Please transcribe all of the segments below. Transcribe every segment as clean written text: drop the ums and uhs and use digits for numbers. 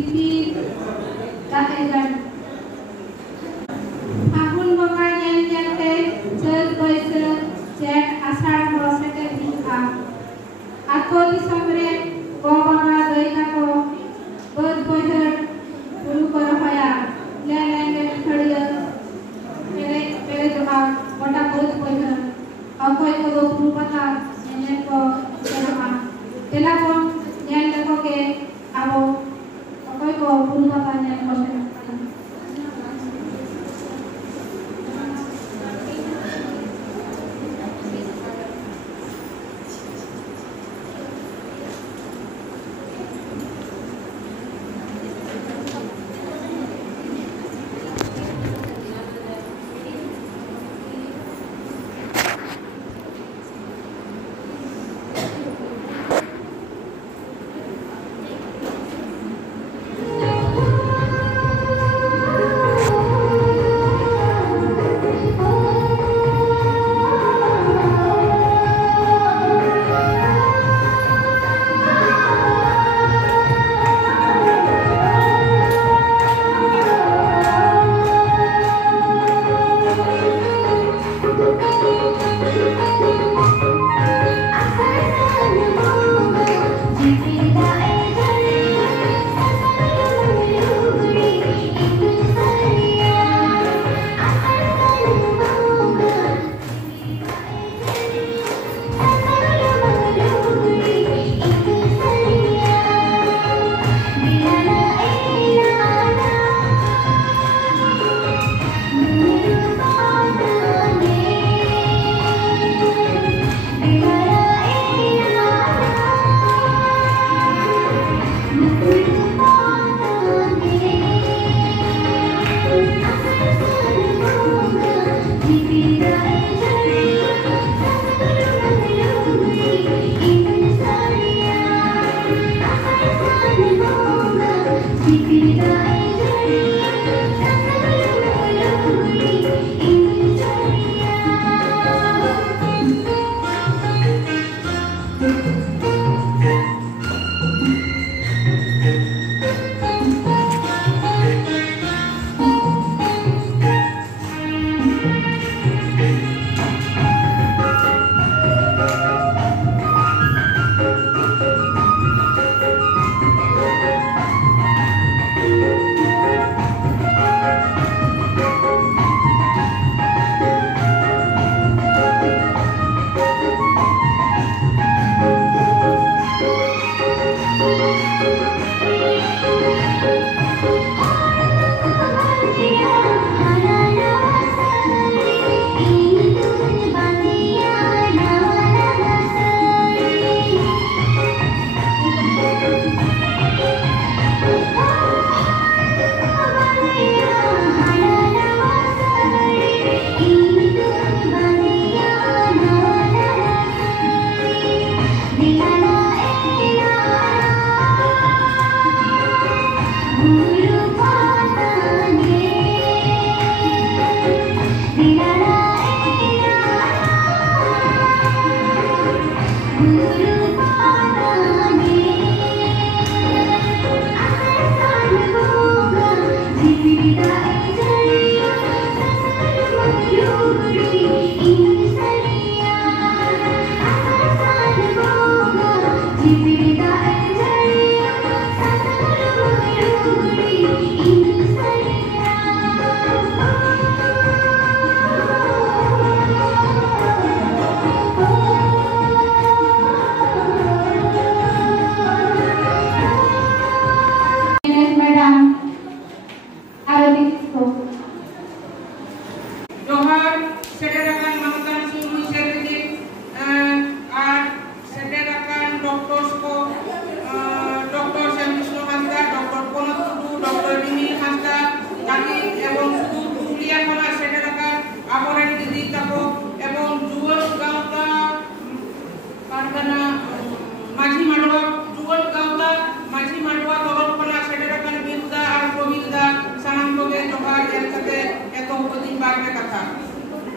Siti Rahejan Agun Banga Nyante Chal Baisa Jet Asar Bosete Dikha Ako Disomre Gobanga Gaitako Bud Boyher Guru Korapaya Len Khadiya Pere Joha Wata Bud Boyher Akoy Ko Guru Pata Nyen Ko Serama Telapon Nyen Leko Ke Abo Akoy Ko Guru Pata Nyen Ko Serama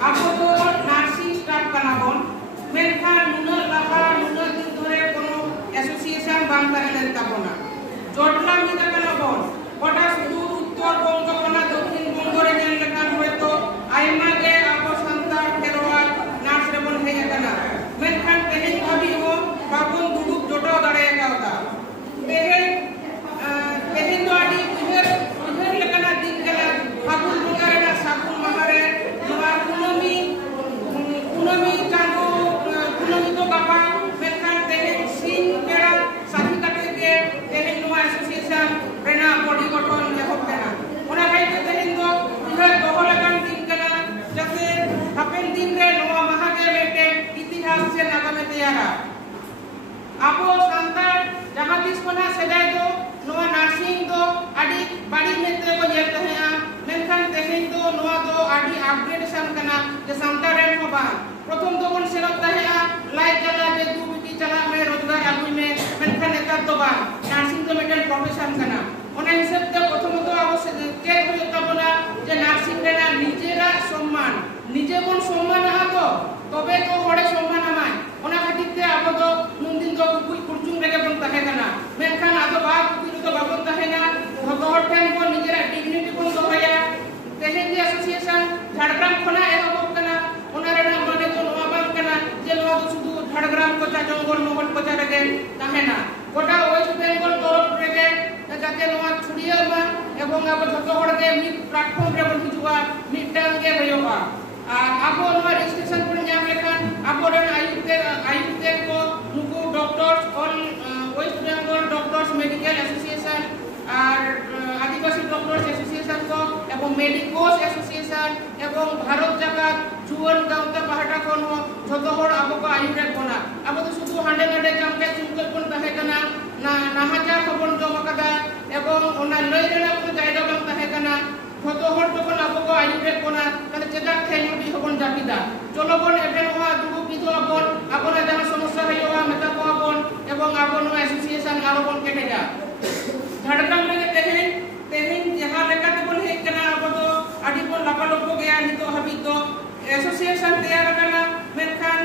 Aku tu nasi start kanabon, mereka nuna laka nuna tu dhore kono association bang tahelen tabona. Jotla kita kanabon, तो बा nursing तो mitten profession कना ओना हिसाब ते प्रथमत अब check होय तबना जे nursing Raina निजेरा सम्मान निजे बन सम्मान हा तो तबे तो हड़े सम्मान आमाय ओना खातिर ते अब तो नुनदिन तो कुछ कुरचुंग रेगे बन ताहे कना मेनखान आदो बा कुछ तो बाबन ताहे ना भगहर ठेन को निजेरा डिग्निटी बन दोहया तेहेन जे एसोसिएशन झाड़ग्राम खना एहब कना ओना रेना माने तो नोआ बान कना जे नोआ तो शुधु झाड़ग्राम को चा जंगल मोहन को चा रेगे ताहे ना गोटा वेस्ट बेंगल तरफ रेगे जाते नोआ छुड़िया मा एवं अब जतो हड़के मिड प्लेटफॉर्म रे बन हिजुआ मिडटांग गे होयोगा आबो नोआ रजिस्ट्रेशन पर नाम लेखान आबो रेन आयुते को नुकु doctors all West Bengal doctors medical association और आदिवासी डॉक्टर्स एसोसिएशन को एवं मेडिकोस एसोसिएशन एवं भारत जाकात जुवन गांवता पाहाटा कोन हो जतो हड़ आबो को आयुरे कोना आबो तो शुधु हांडे नाडे जामके चुमके कोन ताहे कना ना नाहाजार खबन जमा कदा एवं ओना लय रेना को जायगा बांग ताहे कना जतो हड़ जखन आबो को आयुरे कोना ताले चेदा खेलुडी हबन जापिदा चलो बन एबेन ओहा दुगु पिदो आबन आबोना जहां समस्या हयोआ मेता को आबन एवं आबन एसोसिएशन आरोबन केटेगा झाड़ग्राम लगे तेहेन जहां लेकाते बन हे कना आबो तो आडी बन लापालोप गया नितो हाबि तो एसोसिएशन तैयार कना मेनखान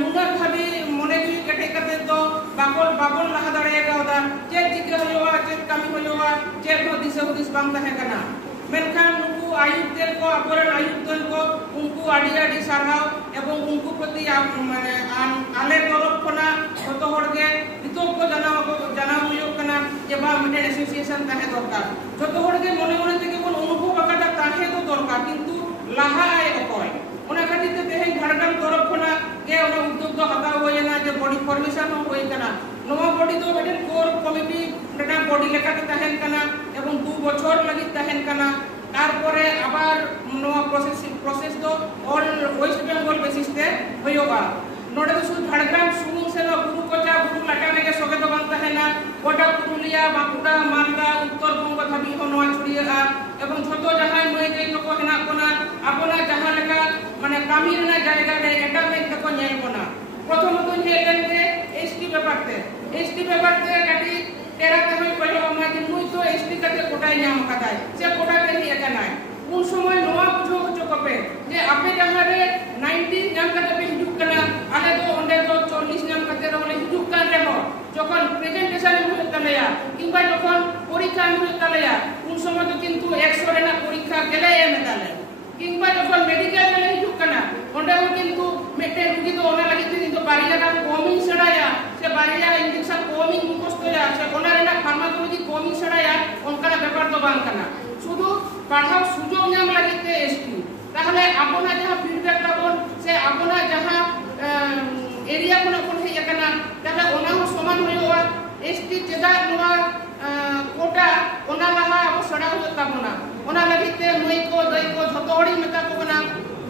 नुनर भाबी मने जी केटे कते तो बाबल लहा दाड़ेगा ओदा जे जिके होयोआ जे कामी होयोआ जे को दिसे हुदिस बांग ताहे कना मेनखान नुकु आयुक्तेल को अपरन आयुक्तन को उनको आडी आडी सारहाव एवं उनको प्रति माने आले तरफ खना जतो हड़गे नितो को जानाव होयो कना जे बा मिटे एसोसिएशन ताहे दरकार जतो हड़गे मने मने तेके बन अनुभव आकादा ताहे तो दरकार किंतु लाहा आय अकय ओना खातिर ते तेहेन झाड़ग्राम तरफ खना के ओना उद्योग तो हताव होयना जे बॉडी फॉर्मेशन होय कना नवा बॉडी तो बेटे कोर कमिटी रेना बॉडी लेकाते ताहेन कना एवं 2 বছর লাগি তাহেন কানা তারপরে আবার নয়া প্রসেস তো অল ওয়েস্ট বেঙ্গল বেসিসতে হইবা নডে তো শুধু ঝাড়গ্রাম সুমুং সেন গুরু কোচা গুরু লাটা মেগে সবে তো বান তাহেনা গোটা পুরুলিয়া বাঁকুড়া মালদা উত্তরবঙ্গ ধাবি নয়া ছড়িয়া এবং ছোট জাহাই নয় যে তো হেনা কোনা আপনা জাহা লেখা মানে কামির না জায়গা রে এটা মে তো নেল কোনা প্রথমত হেলেনকে এসটি ব্যাপারতে কাটি তেরাতে হই কইলো আমাদের মুই তো এসটি কাতে কোটাই নাম কাদায় সে কোটাতে নি একা নাই কোন সময় নোয়া বুঝো হচ্ছে কপে যে আপনি জাহারে 90 নাম কাতে পে হিজুক কানা আলে তো ওন্ডে তো 40 নাম কাতে রলে হিজুক কান রে হো যখন প্রেজেন্টেশন হই তালেয়া কিংবা যখন পরীক্ষা হই তালেয়া কোন সময় তো কিন্তু 100 রে না পরীক্ষা গেলে এমতালে কিংবা যখন মেডিকেল গেলে হিজুক কানা ওন্ডে কিন্তু মেটে রুগী তো ওনা লাগি কিন্তু বাড়িলা কাম কমিং ছড়ায়া সে বাড়িলা ইনজেকশন কমিং মুখস্থ হয়া সে ওনা রে না ফার্মাকোলজি কমিং ছড়ায়া ওনকানা ব্যাপার তো বাং কানা শুধু পাঠাও সুযোগ নাম লাগিতে এসটি তাহলে আপনা যাহা ফিডব্যাক তাবন সে আপনা যাহা এরিয়া কোন কোন হেয়া কানা তাহলে ওনা সমান হইওয়া এসটি চেদা নোয়া কোটা ওনা লাহা আব সড়া হইতা তাবনা ওনা লাগিতে মই কো দই কো ঝতড়ি মেতা কো না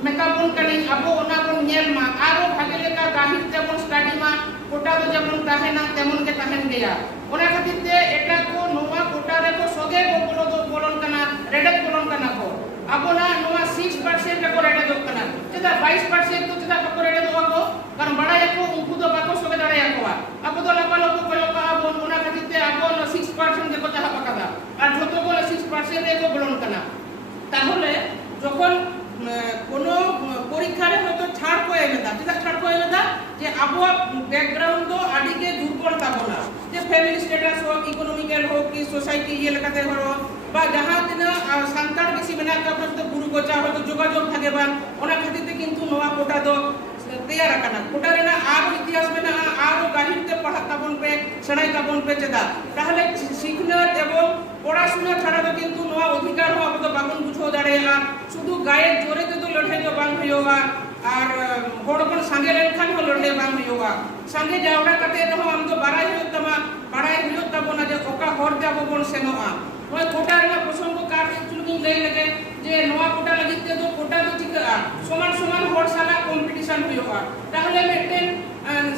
মেকাবন কানি আবো ওনা কোন নেল মা আরো ভাগে লেকা গাহির যেমন স্টাডি মা কোটা তো যেমন তাহে না তেমন কে তাহেন গেয়া ওনা খাতিতে এটা কো নোয়া কোটা রে কো সগে কো বলো তো বলন কানা রেডে বলন কানা কো আবো না নোয়া 6% কো রেডে দক কানা যেটা 22% তো যেটা কো রেডে দক কো কারণ বড়া একো উনকু তো বাকো সগে দাঁড়া একো আবো তো লাপা লোক কয়ো কা আবো ওনা খাতিতে আবো 6% দেখো যাহা পাকাদা আর যত বলে 6% একো বলন কানা তাহলে যখন কোনো পরীক্ষারে হয়তো ছাড় কয়ে মেদা যেটা ছাড় কয়ে মেদা যে আবহাওয়া ব্যাকগ্রাউন্ড তো আদিকে দুর্বল তাবো না যে ফ্যামিলি স্ট্যাটাস হোক ইকোনমিক্যাল হোক কি সোসাইটি ইয়ে লেখাতে হলো বা যাহা দিন সান্তার বেশি মেনা কাপড় তো গুরু গোচা হয়তো যোগাযোগ থাকে বা ওনা খাতিতে কিন্তু নোয়া কোটা তো तैयार रखना कोटा रेना आरो इतिहास में ना आरो गाहिरते पढ़ा ताबन पे सड़ाई ताबन पे चेदा ताहले शिखना एवं পড়াশোনা ছাড়া তো কিন্তু নোয়া অধিকার হওয়া তো বাগুন বুঝো দাঁড়াইলা শুধু গায়ের জোরেতে তো লড়াই তো বাং হইওয়া আর বড় কোন সঙ্গে লেনখান হল লড়াই বাং হইওয়া সঙ্গে যাওড়া কাতে রহ আম তো বাড়াই হইতমা বাড়াই হইতবো না যে ওকা হর দেব কোন সেনোয়া ওই কোটা রে প্রসঙ্গ কার চুলগুন লই লাগে যে নোয়া কোটা লাগিতে তো কোটা তো ঠিক সমান সমান হরসালা কম্পিটিশন হইওয়া তাহলে মেটেন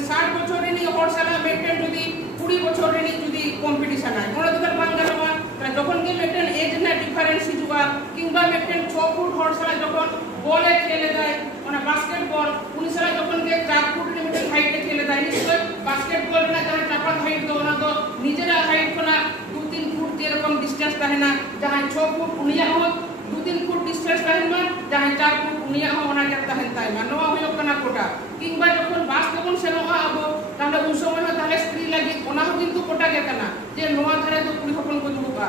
60 বছরে নি হরসালা মেটেন যদি 20 বছরে নি যদি কম্পিটিশন হয় ওরা তো তার বাংলা যখন কি মেটেন এজ না ডিফারেন্স হিজুয়া কিংবা মেটেন 6 ফুট হরসালা যখন বলে খেলে যায় মানে বাস্কেটবল পুলিশরা যখন কে 4 ফুট লিমিটেড হাইটে খেলে যায় নিশ্চয় বাস্কেটবল না যারা চাপান হাইট তো ওনা তো डिस्टेंस तहना जहां 6 फुट उनिया हो 2-3 फुट डिस्टेंस तहना जहां 4 फुट उनिया हो ओना के तहन ताइमा नोआ होयो कना कोटा किंबा जखन बास तखन सेनोआ आबो ताहले उन समय ताहले स्त्री लागि ओना हो किंतु कोटा के कना जे नोआ धारे तो कुड़ी हपन को दुबा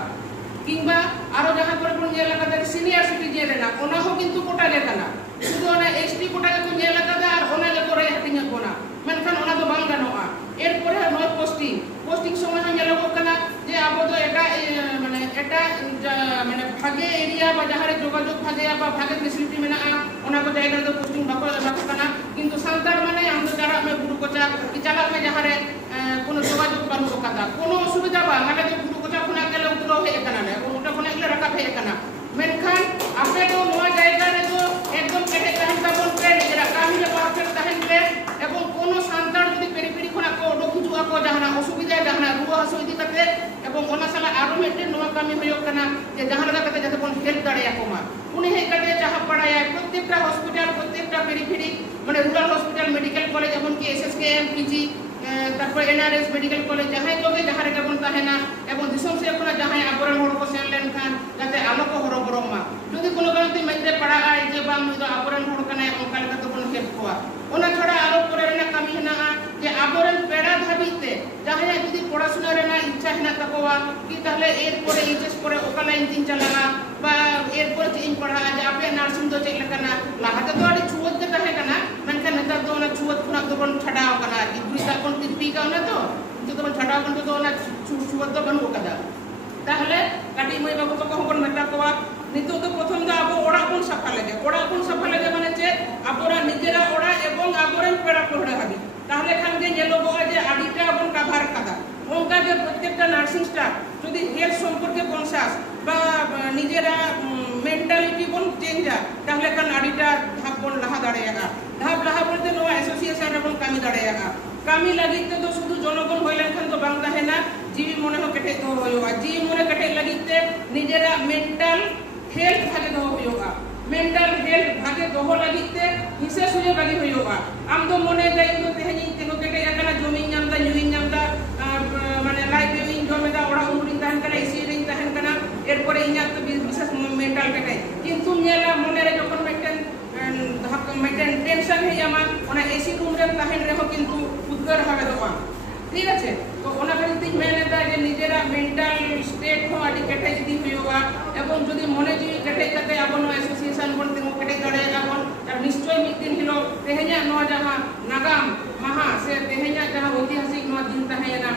किंबा आरो जहां करे बन नेला कदा सीनियर सिटीजन रेना ओना हो किंतु कोटा के कना शुधु ओना एसटी कोटा के को नेला कदा आर ओना ले करे हटिंग कोना मेनखान ओना दो बांग गानोआ एरपरे नो पोस्टिंग समय नेलो कना जे आबो तो एटा माने भागे एरिया बा जहारे जोगाजोग भागे बा भागे फैसिलिटी मेना ओना को जायगा तो पोस्टिंग बाको कना किंतु सांतार माने हम तो चारा में गुरु कोचा कि चाला में जहारे कोनो जोगाजोग बानु कदा कोनो असुविधा बा माने तो गुरु कोचा खुना केले उतरो हे कना ने ओटा खुना केले रका हे कना मेनखान आपे तो नोआ जायगा रे तो एकदम केटे कहन ताबन पे निजरा कामी रे परफेक्ट तहन पे এবং কোনো সান্তার যদি পেরিপেরি খনা কো ডকুজু আকো জাহানা অসুবিধা জাহানা রুয়া হাসুইদি কাতে এবং ওনা সালা আরো মেটে নোয়া কামি হইও কানা যে জাহানা কাতে যাতে কোন হেল্প দাঁড়ায় আকোমা উনি হে কাতে চাহা পড়ায় প্রত্যেকটা হসপিটাল প্রত্যেকটা পেরিফেরি মানে রুরাল হসপিটাল মেডিকেল কলেজ এমন কি এসএসকেএম পিজি তারপর এনআরএস মেডিকেল কলেজ যাহাই লগে যাহারে কেমন তাহেনা এবং দিশম সে খনা যাহাই আবরণ হড় কো সেন লেন খান যাতে আলোক হড় বরমা যদি কোনো কারণে মেতে পড়া আই যে বা মুদো আবরণ হড় কানা এবং কালকা তো কোন হেল্প কোয়া ওনা ছড়া আরো করে রেনা কামি হেনা যে আবরণ পেড়া ভাবিতে যাহাই যদি পড়াশোনা রেনা ইচ্ছা হেনা তাকোয়া কি তাহলে এর পরে এইচএস পরে ওকা লাইন তিন চালানা বা এর পরে তিন পড়া যে আপে নার্সিং তো চেক লাগানা লাহাতে তো আড়ি ছুয়ত কে তাহে কানা মেনখান নেতা তো না ছুয়ত খুনা তো বন ছড়াও কানা কি দুই তা কোন পি কাও না তো কিন্তু তো ছড়াও কোন তো না ছুয়ত তো বন ওকাদা তাহলে কাটি মই বাবু তো কোন মেটা কোয়া নিতো তো প্রথম দা আবো ওড়া কোন সাফা লাগে মানে যে আবরা নিজেরা ওড়া এবং আবরেন পেড়া পড়া হাবি তাহলে খান যে নেলোগো যে আডিটা এবং কাভার কাদা ওনকা যে প্রত্যেকটা নার্সিং স্টাফ যদি হেলথ সম্পর্কে কনসাস বা নিজেরা মেন্টালিটি বন চেঞ্জ তাহলে কান আডিটা ধাপ বন লাহা দাঁড়ায়গা ধাপ লাহা বলতে নোয়া অ্যাসোসিয়েশন এবং কামি দাঁড়ায়গা কামি লাগিতে তো শুধু জনগণ হইলেন খান তো বাংলা হে না জীবী মনে হয় কেটে তো হইবা জীবী মনে কেটে লাগিতে নিজেরা মেন্টাল हेल्थ भागे दो होगा मेंटल हेल्थ भागे दो लगिते हिसे सुये बागी होगा आम तो मने जाई तो तेहनी तेनो केटे याकना जमीन नामदा न्यूइंग नामदा माने लाइफ लिविंग जमेदा ओड़ा उमुरिन ताहन कना एसी रिन ताहन कना एरपरे इना तो विशेष मेंटल केटे किंतु नेला मने रे जखन मेंटेन टेंशन हे यामा ओना एसी रूम रे ताहन रे हो किंतु उद्गार हवे दोआ ठीक আছে তো ওনা খালি মেনেদা যে নিজেরা মেন্টাল স্টেট হো আদি কেটে যদি হইবা এবং যদি মনে যদি কেটে কেটে আপন অ্যাসোসিয়েশন বলতে কেটে গড়ে আপন আর নিশ্চয় মিট দিন হলো তেহেনা নো জাহা নাগাম মাহা সে তেহেনা জাহা ঐতিহাসিক নো দিন তাহেনা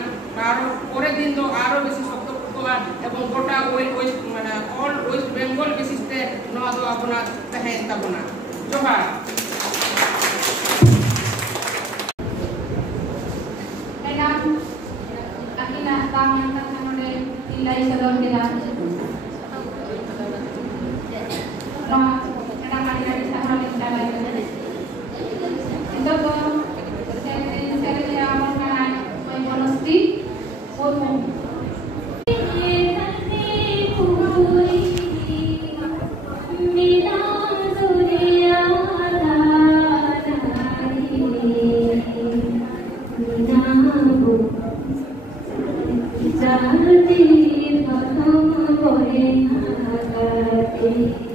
আর পরে দিন তো আরো বেশি শক্ত হওয়া এবং গোটা ওয়েস্ট মানে অল ওয়েস্ট বেঙ্গল বেসিসতে নো তো আপনা তাহেন তাবনা Johar kami yang akan oleh nilai sedang tidak. Nah, kadang ada sama kita lagi. Itu tuh saya akan kan mengonosti umum. Jadi,